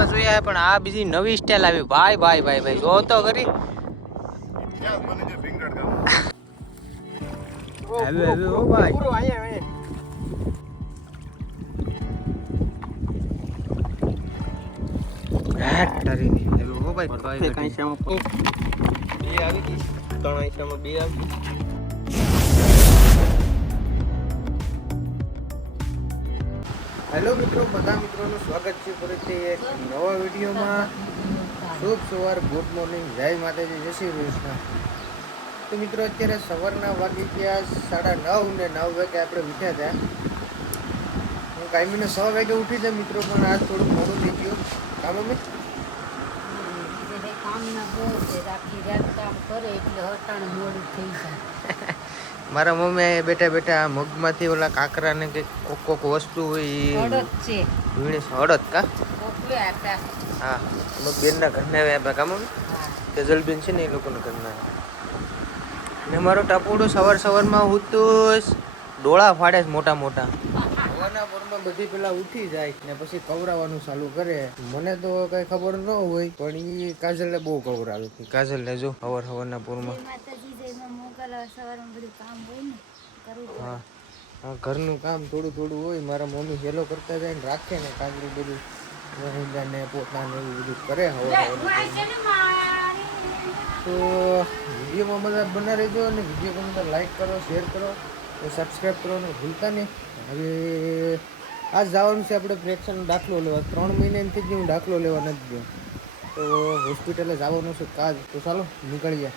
સ્ટાઇલમાં જોયા પણ આ બીજી નવી સ્ટાઇલ આવી ભાઈ ભાઈ ભાઈ ભાઈ જો તો કરી હવે ઓ ભાઈ પૂરો અહીંયા ટરીની હવે ઓ ભાઈ ભાઈ કઈ સામે બે આવી ગઈ ત્રણ સામે બે આવી હેલો મિત્રો બધા મિત્રોનું સ્વાગત છે ફરીથી એક નવા વિડીયોમાં શુભ સવાર ગુડ મોર્નિંગ જય માતાજી જય શ્રી કૃષ્ણ તો મિત્રો અત્યારે સવારના વાગી ગયા 9:30 ને 9 વાગે આપણે ઉઠ્યા હતા હું કાયમીને 6 વાગે ઉઠી જાય મિત્રો પણ આજ થોડું મોડું થઈ ગયું કામ અમે મારા મમ્મી બેઠા બેઠા મગમાંથી ઓલા કાકરા ને કે કોક વસ્તુ હોય હળદ કા હા મગ બેનના ઘરના આવ્યા કામ ગઝલબેન છે ને એ લોકોના ઘરના ને મારો ટાપુડો સવારમાં ઉઠતું ડોળા ફાડે મોટા મોટા હવાના પોરમાં બધી પેલા ઉઠી જાય ને પછી કવરાવાનું ચાલુ કરે મને તો કઈ ખબર ન હોય પણ એ કાજલ ને બહુ કવરાવે કાજલ ને જો હવારના પોરમાં હા ઘરનું કામ થોડું થોડું હોય મારા મમ્મી હેલો કરતા જાય ને રાખે ને કાજરી બધું ને પોતાને એવું બધું કરે તો વિડીયોમાં બધા બના રહેજો અને વિડીયો ગમે તો લાઈક કરો શેર કરો સબસ્ક્રાઈબ કરવાનું ભૂલતા નહીં હવે આજ જવાનું છે આપણે પ્રેક્ષરનો દાખલો લેવા 3 મહિનાથી જ હું દાખલો લેવા નથી ગયો તો હોસ્પિટલે જવાનું છે કાજ તો ચાલો નીકળીએ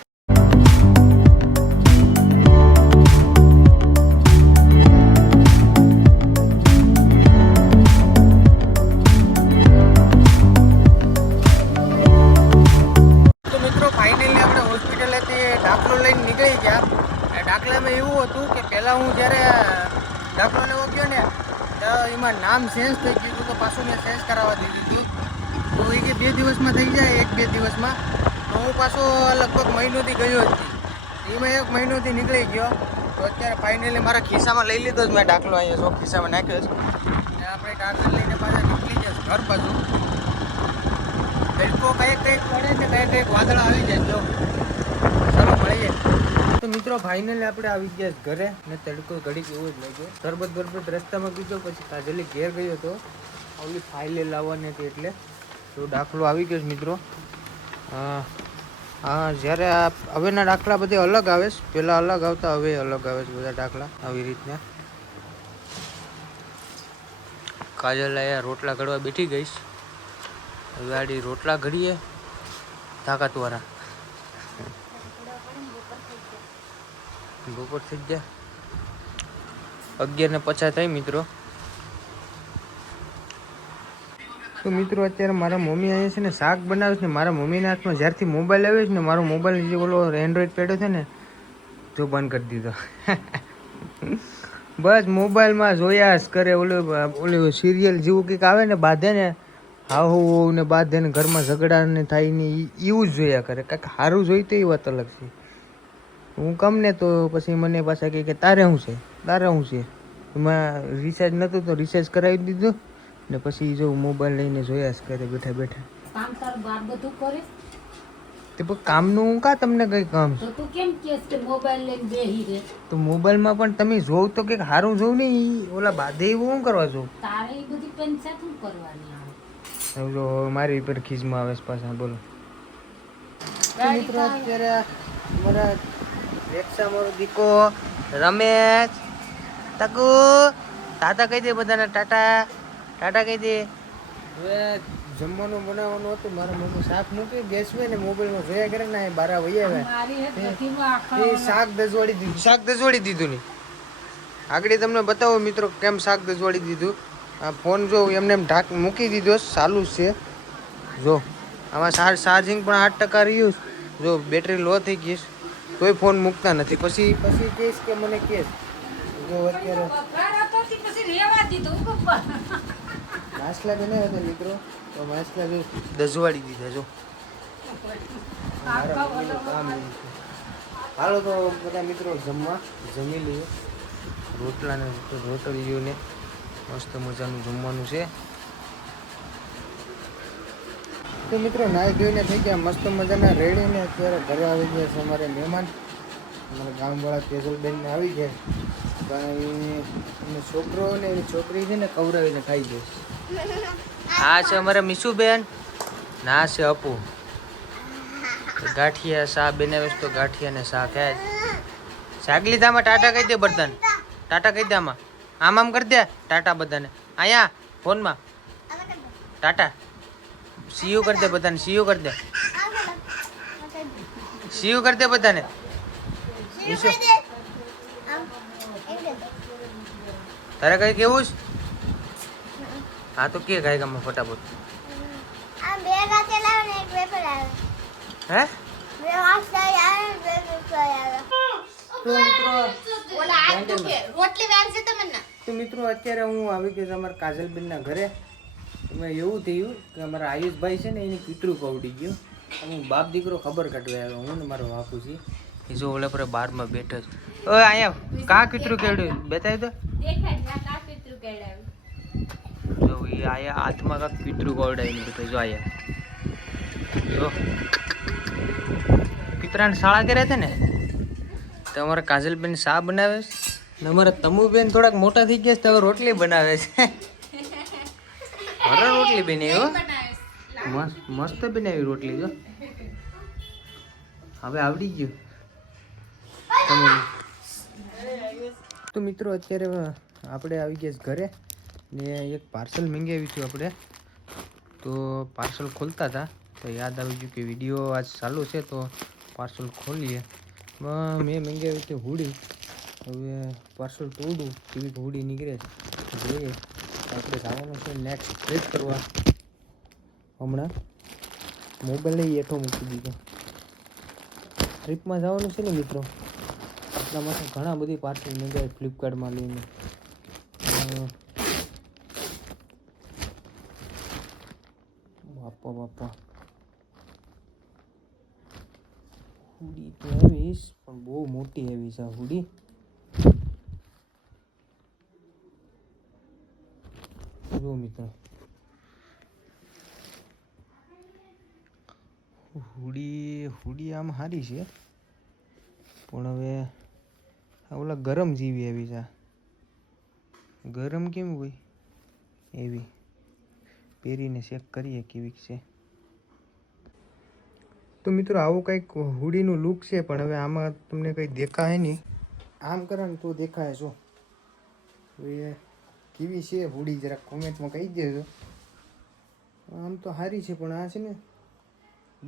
દાખલો લઈને નીકળી ગયા દાખલામાં એવું હતું કે પહેલાં હું જ્યારે દાખલો લેવો ગયો ને તો એમાં નામ ચેન્જ થઈ ગયું હતું તો પાછું મેં ચેન્જ કરાવવા દીધી હતી તો એ કે 2 દિવસમાં થઈ જાય 1-2 દિવસમાં તો હું પાછો લગભગ મહિનોથી ગયો હતી એમાં 1 મહિનોથી નીકળી ગયો તો અત્યારે ફાઇનલી મારા ખિસ્સામાં લઈ લીધો જ મેં દાખલો અહીંયા શોખ ખિસ્સામાં નાખ્યો છે અને આપણે દાખલ લઈને પાછા નીકળી જઈશું ઘર બાજુ તડકો કંઈક પડે છે કંઈક વાદળા આવી જાય જો ચાલો મળીએ તો મિત્રો ફાઇનલી આપણે આવી ગયા ઘરે ને તડકો ઘડી એવો જ લાગ્યો સરબત રસ્તામાં કીધો પછી કાજલી ઘેર ગયો હતો ઓલી ફાઇલે લાવવાની હતી એટલે તો દાખલો આવી ગયો મિત્રો હા જ્યારે હવેના દાખલા બધે અલગ આવે છે પહેલાં અલગ આવતા હવે અલગ આવે છે બધા દાખલા આવી રીતના કાજલ અહીંયા રોટલા ઘડવા બેઠી ગઈશ હવે આડી રોટલા ઘડીએ તાકાતવાળા બપોર થઈ ગયા 11:50 થાય મિત્રો તો મિત્રો અત્યારે મારા મમ્મી અહીંયા છે ને શાક બનાવે છે ને મારા મમ્મીના હાથમાં જ્યારથી મોબાઈલ આવ્યો છે ને મારો મોબાઈલ જે ઓલો એન્ડ્રોઈડ પેડો છે ને જો બંધ કરી દીધો બસ મોબાઈલમાં જોયા જ કરે ઓલું સિરિયલ જેવું કંઈક આવે ને બાંધે ને હાહુ ને બાંધે ને ઘરમાં ઝઘડા ને થાય ને એવું જ જોયા કરે કાંઈક સારું જોઈ તો એ વાત અલગ છે હું કમ ને તો પછી મને પાછા કહે કે તારે શું છે એમાં રિચાર્જ નહોતું તો રિચાર્જ કરાવી દીધું ને પછી જો મોબાઈલ લઈને જોયા જ કરે બેઠા બેઠા તે પણ કામનું હું કા તમને કઈ કામ તો મોબાઈલમાં પણ તમે જોવ તો કંઈક સારું જોવ ને ઓલા બાધે એવું શું કરવા જોવ જો મારી પર ખીજમાં આવે છે પાછા બોલો મિત્રો અત્યારે મારા રેક્ષા મારો દીકો રમેશ તકુ ટાટા કહી દે બધાને ટાટા કહી દે હવે જમવાનું બનાવવાનું હતું મારા મમ્મી શાક મૂકી ગેસમાં ને મોબાઈલમાં જોયા કરે ને 12 વહી આવ્યા શાક દજવાડી દીધું ને આગળ તમને બતાવો મિત્રો કેમ શાક દજવાડી દીધું આ ફોન જો એમને એમ ઢાંક મૂકી દીધો ચાલુ છે જો આમાં ચાર્જિંગ પણ 8% રહ્યું જો બેટરી લો થઈ ગઈ કોઈ ફોન મૂકતા નથી પછી કહીશ કે મને કહેશ જો અત્યારે માછલા બનાવ્યા હતા મિત્રો તો માછલા જો દજવાડી દીધા જો હાલો તો બધા મિત્રો જમી લઈએ રોટલીઓને મસ્ત મજાનું જમવાનું છે તો મિત્રો નાહી ધોઈને થઈ ગયા મસ્ત મજાના રેડી ને અત્યારે ઘરે આવી ગયા છે અમારે મહેમાન. અમારા ગામવાળા કેજલબેનને આવી ગયા ભાઈ. એનો છોકરો ને એની છોકરી છે ને કવરાવીને ખાઈ જાય. આ છે અમારા મીશુબેન ના છે અપુ. ગાંઠિયા શા બનાવીશ તો ગાંઠિયા ને શા ખાય. શાક લીધામાં ટાટા કહી દે બધાને. ટાટા કહી દે આમાં. આમ કરી દે ટાટા બધાને. અહીંયા ફોનમાં ટાટા સીયુ કરી દે બધાને. સીયુ કરી દે. સીયુ કરી દે બધાને. તારે કઈ કેવું છે? હા તો કે ગાય ગામમાં ફટાફટ. હે તો મિત્રો અત્યારે હું આવી ગયો છું અમારા કાજલબેનના ઘરે. એમાં એવું થયું કે અમારા આયુષભાઈ છે ને એની કૂતરું કવડી ગયું. હું બાપ દીકરો ખબર કાઢવા આવ્યો. હું ને મારો બાપુ છે એ જો ઓલા પર બારમાં બેઠો છે. ઓય અહીંયા કા કૂતરું કેવડ્યું બતાવી દો. જો એ આયા હાથમાં કાંક કૂતરું કવડાવીને બેઠો. જો આયા જો કૂતરાને શાળા કર્યા હતા ને તો અમારા કાજલબેન શા બનાવે છે ને અમારા તમુબેન થોડાક મોટા થઈ ગયા છે તો હવે રોટલી બનાવે છે. રોટલી બનાવી મસ્ત બનાવી રોટલી. જો હવે આવડી ગયું. તો મિત્રો અત્યારે આપણે આવી ગયા ઘરે ને એક પાર્સલ મંગાવ્યું હતું આપણે. તો પાર્સલ ખોલતા હતા તો યાદ આવી ગયું કે વિડીયો આજ ચાલુ છે તો પાર્સલ ખોલીએ. મેં મંગાવ્યું હતું હુડી. હવે પાર્સલ તોડું કેવી હુડી નીકળે છે જોઈએ. આપણે જવાનું છે નેક્સ્ટ ટ્રીપ કરવા. હમણાં મોબાઈલ લઈ એઠો મૂકી દીધો. ટ્રીપમાં જવાનું છે ને મિત્રો એટલા માટે ઘણા બધી પાર્સલ મંગાવી ફ્લિપકાર્ટમાં લઈને. બાપા હુડી તો આવીશ પણ બહુ મોટી આવી છે હુડી. જો મિત્રો હુડી આમ સારી છે પણ હવે ઓલા ગરમ જેવી આવી છે. ગરમ કેમ હોય એવી પહેરીને ચેક કરીએ કેવી છે. તો મિત્રો આવું કંઈક હુડીનું લુક છે પણ હવે આમાં તમને કંઈ દેખાય નહીં. આમ કરે ને તો દેખાય. જો હવે કેવી છે હુડી જરાક કોમેન્ટમાં કહી દેજો. આમ તો સારી છે પણ આ છે ને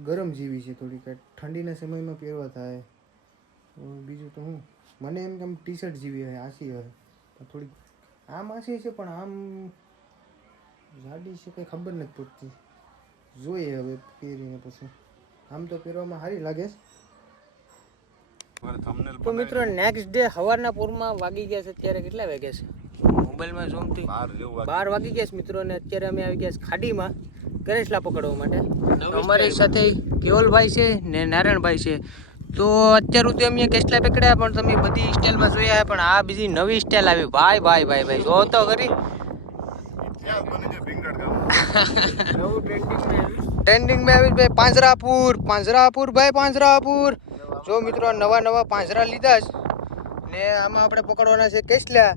ગરમ જેવી છે થોડીક. ઠંડીના સમયમાં પહેરવા થાય. બીજું તો હું મને એમ કેમ ટી શર્ટ જેવી હોય આસી હોય થોડીક. આમ આસી છે પણ આમ જાડી છે કંઈ ખબર નથી પડતી. જોઈએ હવે પહેરીને પછી. આમ તો પહેરવામાં સારી લાગે છે. તો મિત્રો નેક્સ્ટ ડે સવારના પૂરમાં વાગી ગયા છે. અત્યારે કેટલા વાગ્યા છે મોબાઈલમાં જોમ થી 12 વાગી ગયા છે મિત્રો. અને અત્યારે અમે આવી ગયા છે ખાડીમાં કરેસલા પકડવા માટે. અમારી સાથે કેવલભાઈ છે ને નારાયણભાઈ છે. તો અત્યાર સુધી અમે કેટલા પકડ્યા પણ તમે બધી સ્ટાઇલમાં જોયા પણ આ બીજી નવી સ્ટાઇલ આવી. ભાઈ જો તો ખરી ટ્રેન્ડિંગમાં આવી ભાઈ. પાંજરાપુર ભાઈ પાંજરાપુર. જો મિત્રો નવા પાંજરા લીધા છે ને આમાં આપણે પકડવાના છે કેસલા.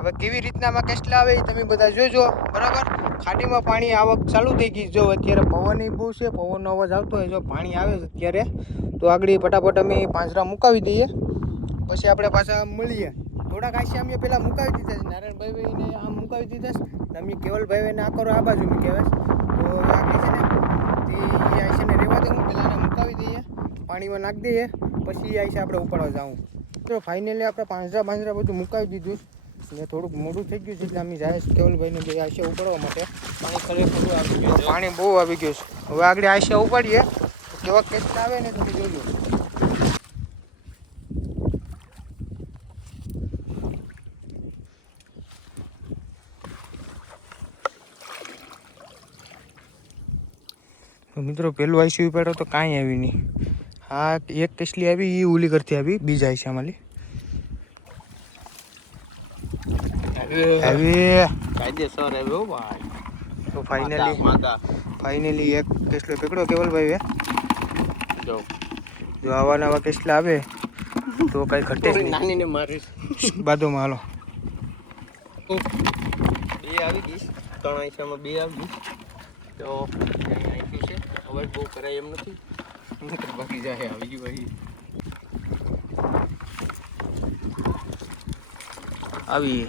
હવે કેવી રીતના આમાં કેસલા આવે એ તમે બધા જોજો બરાબર. ખાડીમાં પાણી આવક ચાલુ થઈ ગઈ. જો અત્યારે પવન બહુ છે. પવનનો અવાજ આવતો હોય. જો પાણી આવે છે અત્યારે તો આગળ ફટાફટ અમે પાંજરા મુકાવી દઈએ પછી આપણે પાછા મળીએ. થોડાક આશી અમે પહેલાં મુકાવી દીધા છે. નારાયણભાઈને આમ મુકાવી દીધા છે ને અમે કેવલભાઈને આ કરો આ બાજુ મૂક્યા છે. તો આગળ છે ને તે આશીને રહેવા દે. હું પહેલાં મુકાવી દઈએ પાણીમાં નાખી દઈએ પછી આશી આપણે ઉપાડવા જાઉં. તો ફાઇનલી આપણે પાંજરા બધું મુકાવી દીધું ને થોડુંક મોડું થઈ ગયું છે એટલે અમે જાય છે કેવલભાઈને જે આશા ઉપાડવા માટે. પાણી બહુ આવી ગયું છે. હવે આગળ આશા ઉપાડીએ કેવા કેટલા આવે ને તમે જોજો. મિત્રો પેલું આઈસી ઉપાડો તો કાંઈ આવી નહીં. હા એક કેસલી આવી એ ઉલી કરતી આવી બીજા આઈસામાં આવી કાયદેસર આવ્યો ભાઈ. તો ફાઇનલી એક કેસલો પકડો કેવલભાઈ હે જો આવા નવા કેસલા આવે તો કઈ ઘટે જ નહીં. નાનીને મારીશ બાદોમાં હાલો. બે આવી ગઈ 3 આઈસામાં 2 આવી ગઈ તો આઈસી છે અવાજ બહુ કરાય એમ નથી બાકી જાય આવી ગયું આવી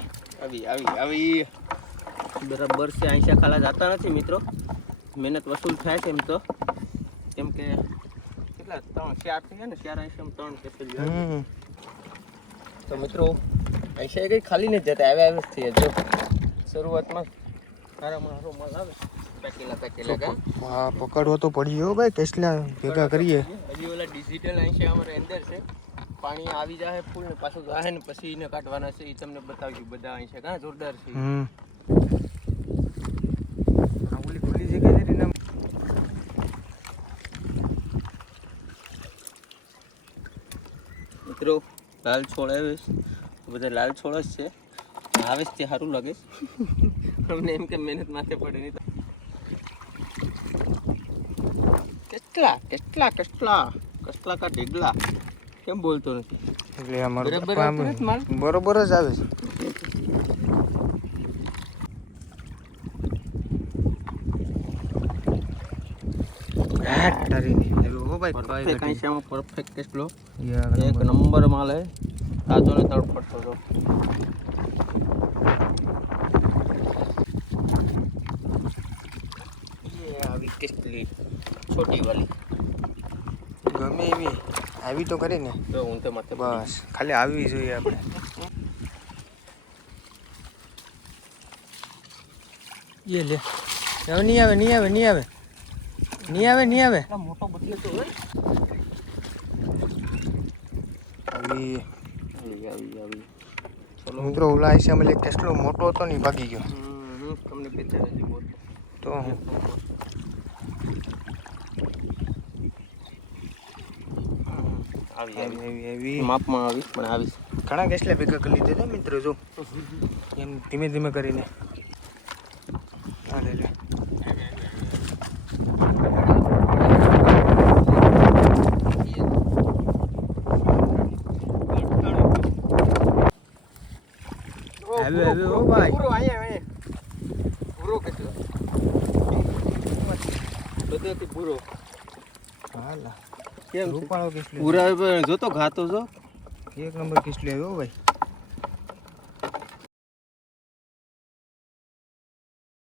બરાબર છે. આઈસા ખાલા જતા નથી મિત્રો, મહેનત વસૂલ થાય છે એમ તો, કેમ કે કેટલા 3-4 થઈ ગયા ને 4 આઈસામાં 3 કેસલ તો મિત્રો આઈસા કઈ ખાલી નથી જતા, આવે જ થઈ જો શરૂઆતમાં સારામાં સારો માલ આવે પેકેલા હા પકડવો તો પડી ગયો ભાઈ, કેસલા ભેગા કરીએ. હજી ઓલા ડિજિટલ આઈસા અમારે અંદર છે, પાણી આવી જાય ફૂલ ને પાછું જાય ને પછી એને કાઢવાના છે, એ તમને બતાવ્યું બધા આઈસા ઘણા જોરદાર છે. ઓલી ખુલ્લી જગ્યા છે ને મિત્રો લાલ છોડ આવે બધા લાલ છોડ જ છે, આવે તે સારું લાગે અમને એમ કે મહેનત માથે પડે નહીં. કેટલા કા ઢેગલા કેમ બોલતો નથી એટલે બરોબર જ આવે છે. પરફેક્ટ કેસલો એક નંબર માલ હે, તાજો ને તડફડતો તો આવી કેસલી છોટી વાલી ગમે એવી આવી તો કરી ને તો હું તો માથે બસ ખાલી આવી જોઈએ આપણે. ये ले હવે નહીં આવે મોટો બદલે તો હોય આવી ચલો મિત્રો ઓલા આઈસા મને કેટલો મોટો હતો ને ભાગી ગયો. તમને બેચે તો આવી માપમાં આવી પણ આવી ઘણા કેસલા ભેગા કરી લીધા છે મિત્રો, જો એમ ધીમે ધીમે કરીને લે હવે ઓ ભાઈ પૂરો અહીંયા પૂરો કેટલો બધેથી પૂરો હાલા કેમ રૂપાળો કેસલો પૂરા જોતો ઘાતો જો એક નંબર કેસલો આવ્યો ભાઈ.